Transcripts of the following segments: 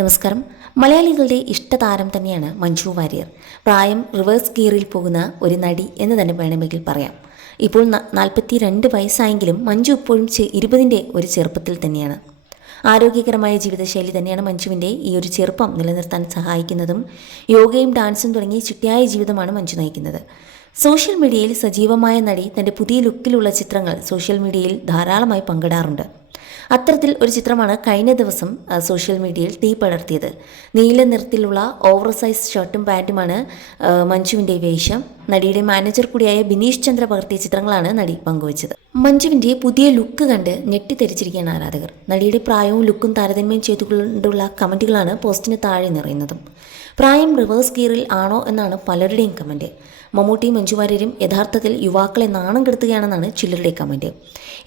നമസ്കാരം. മലയാളികളുടെ ഇഷ്ടതാരം തന്നെയാണ് മഞ്ജു വാര്യർ. പ്രായം റിവേഴ്സ് ഗിയറിൽ പോകുന്ന ഒരു നടി എന്ന് തന്നെ വേണമെങ്കിൽ പറയാം. ഇപ്പോൾ നാൽപ്പത്തി രണ്ട് വയസ്സായെങ്കിലും മഞ്ജു ഇപ്പോഴും ഇരുപതിന്റെ ഒരു ചെറുപ്പത്തിൽ തന്നെയാണ്. ആരോഗ്യകരമായ ജീവിതശൈലി തന്നെയാണ് മഞ്ജുവിന്റെ ഈ ഒരു ചെറുപ്പം നിലനിർത്താൻ സഹായിക്കുന്നതും യോഗയും ഡാൻസും തുടങ്ങി ചിട്ടയായ ജീവിതമാണ് മഞ്ജു നയിക്കുന്നത്. സോഷ്യൽ മീഡിയയിൽ സജീവമായ നടി തന്റെ പുതിയ ലുക്കിലുള്ള ചിത്രങ്ങൾ സോഷ്യൽ മീഡിയയിൽ ധാരാളമായി പങ്കിടാറുണ്ട്. അത്തരത്തിൽ ഒരു ചിത്രമാണ് കഴിഞ്ഞ ദിവസം സോഷ്യൽ മീഡിയയിൽ തീ പടർത്തിയത്. നീല നിറത്തിലുള്ള ഓവർ സൈസ് ഷർട്ടും പാന്റുമാണ് മഞ്ജുവിന്റെ വേഷം. നടിയുടെ മാനേജർ കൂടിയായ ബിനീഷ് ചന്ദ്ര പകർത്തിയ ചിത്രങ്ങളാണ് നടി പങ്കുവച്ചത്. മഞ്ജുവിന്റെ പുതിയ ലുക്ക് കണ്ട് ഞെട്ടിത്തെരിച്ചിരിക്കുകയാണ് ആരാധകർ. നടിയുടെ പ്രായവും ലുക്കും താരതമ്യം ചെയ്തുകൊണ്ടുള്ള കമന്റുകളാണ് പോസ്റ്റിന് താഴെ നിറയുന്നതും. പ്രായം റിവേഴ്സ് ഗിയറിൽ ആണോ എന്നാണ് പലരുടെയും കമന്റ് മമ്മൂട്ടി മഞ്ജുവാര്യരും യഥാർത്ഥത്തിൽ യുവാക്കളെ നാണം കെടുത്തുകയാണെന്നാണ് ചിലരുടെ കമന്റ്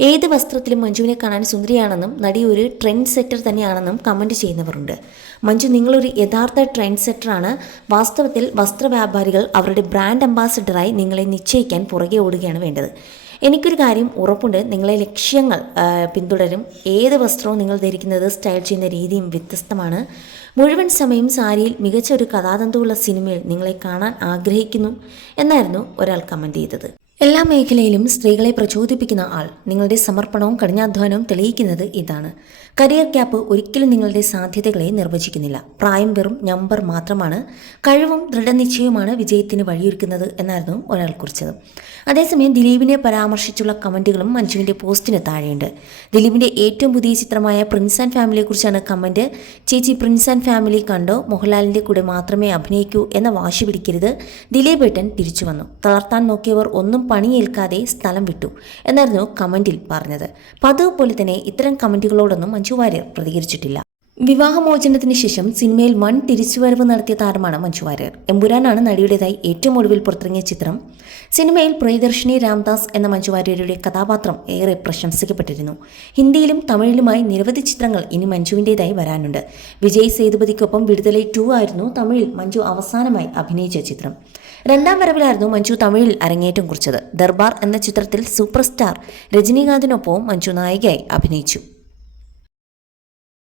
ഏത് വസ്ത്രത്തിലും മഞ്ജുവിനെ കാണാൻ സുന്ദരിയാണെന്നും നടി ഒരു ട്രെൻഡ് സെറ്റർ തന്നെയാണെന്നും കമന്റ് ചെയ്യുന്നവരുണ്ട്. മഞ്ജു നിങ്ങളൊരു യഥാർത്ഥ ട്രെൻഡ് സെറ്ററാണ് വാസ്തവത്തിൽ വസ്ത്ര വ്യാപാരികൾ അവരുടെ ബ്രാൻഡ് അംബാസിഡറായി നിങ്ങളെ നിശ്ചയിക്കാൻ പുറകെ ഓടുകയാണ് വേണ്ടത്. എനിക്കൊരു കാര്യം ഉറപ്പുണ്ട്. നിങ്ങളെ ലക്ഷ്യങ്ങൾ പിന്തുടരും. ഏത് വസ്ത്രവും നിങ്ങൾ ധരിക്കുന്നത് സ്റ്റൈൽ ചെയ്യുന്ന രീതിയും വ്യത്യസ്തമാണ്. മുഴുവൻ സമയം സാരിയിൽ മികച്ച ഒരു കഥാതന്തുള്ള സിനിമയിൽ നിങ്ങളെ കാണാൻ ആഗ്രഹിക്കുന്നു എന്നായിരുന്നു ഒരാൾ കമന്റ് ചെയ്തത്. എല്ലാ മേഖലയിലും സ്ത്രീകളെ പ്രചോദിപ്പിക്കുന്ന ആൾ നിങ്ങളുടെ സമർപ്പണവും കഠിനാധ്വാനവും തെളിയിക്കുന്നത് ഇതാണ്. കരിയർ ഗ്യാപ്പ് ഒരിക്കലും നിങ്ങളുടെ സാധ്യതകളെ നിർവചിക്കുന്നില്ല. പ്രായം വെറും നമ്പർ മാത്രമാണ്. കഴിവും ദൃഢനിശ്ചയവുമാണ് വിജയത്തിന് വഴിയൊരുക്കുന്നത് എന്നായിരുന്നു ഒരാൾ കുറിച്ചത്. അതേസമയം ദിലീപിനെ പരാമർശിച്ചുള്ള കമന്റുകളും മഞ്ജുവിന്റെ പോസ്റ്റിന് താഴെയുണ്ട്. ദിലീപിന്റെ ഏറ്റവും പുതിയ ചിത്രമായ പ്രിൻസ് ആൻഡ് ഫാമിലിയെക്കുറിച്ചാണ് കമന്റ് ചേച്ചി പ്രിൻസ് ആൻഡ് ഫാമിലി കണ്ടോ? മോഹൻലാലിന്റെ കൂടെ മാത്രമേ അഭിനയിക്കൂ എന്ന വാശി പിടിക്കരുത്. ദിലീപ് ഏട്ടൻ തിരിച്ചു വന്നു. തളർത്താൻ നോക്കിയവർ ഒന്നും പണിയേൽക്കാതെ സ്ഥലം വിട്ടു എന്നായിരുന്നു കമന്റിൽ പറഞ്ഞത്. പതിവ് പോലെ തന്നെ ഇത്തരം കമന്റുകളോടൊന്നും മഞ്ജു വാര്യർ പ്രതികരിച്ചിട്ടില്ല. വിവാഹമോചനത്തിന് ശേഷം സിനിമയിൽ വൻ തിരിച്ചുവരവ് നടത്തിയ താരമാണ് മഞ്ജു വാര്യർ. എമ്പുരാനാണ് നടിയുടേതായി ഏറ്റവും ഒടുവിൽ പുറത്തിറങ്ങിയ ചിത്രം. സിനിമയിൽ പ്രിയദർശിനി രാംദാസ് എന്ന മഞ്ജു വാര്യരുടെ കഥാപാത്രം ഏറെ പ്രശംസിക്കപ്പെട്ടിരുന്നു. ഹിന്ദിയിലും തമിഴിലുമായി നിരവധി ചിത്രങ്ങൾ ഇനി മഞ്ജുവിന്റെതായി വരാനുണ്ട്. വിജയ് സേതുപതിക്കൊപ്പം വിടുതലൈ ടു ആയിരുന്നു തമിഴിൽ മഞ്ജു അവസാനമായി അഭിനയിച്ച ചിത്രം. രണ്ടാം വരവിലായിരുന്നു മഞ്ജു തമിഴിൽ അരങ്ങേറ്റം കുറിച്ചത്. ദർബാർ എന്ന ചിത്രത്തിൽ സൂപ്പർ സ്റ്റാർ രജനീകാന്തിനൊപ്പവും മഞ്ജു നായികയായി അഭിനയിച്ചു.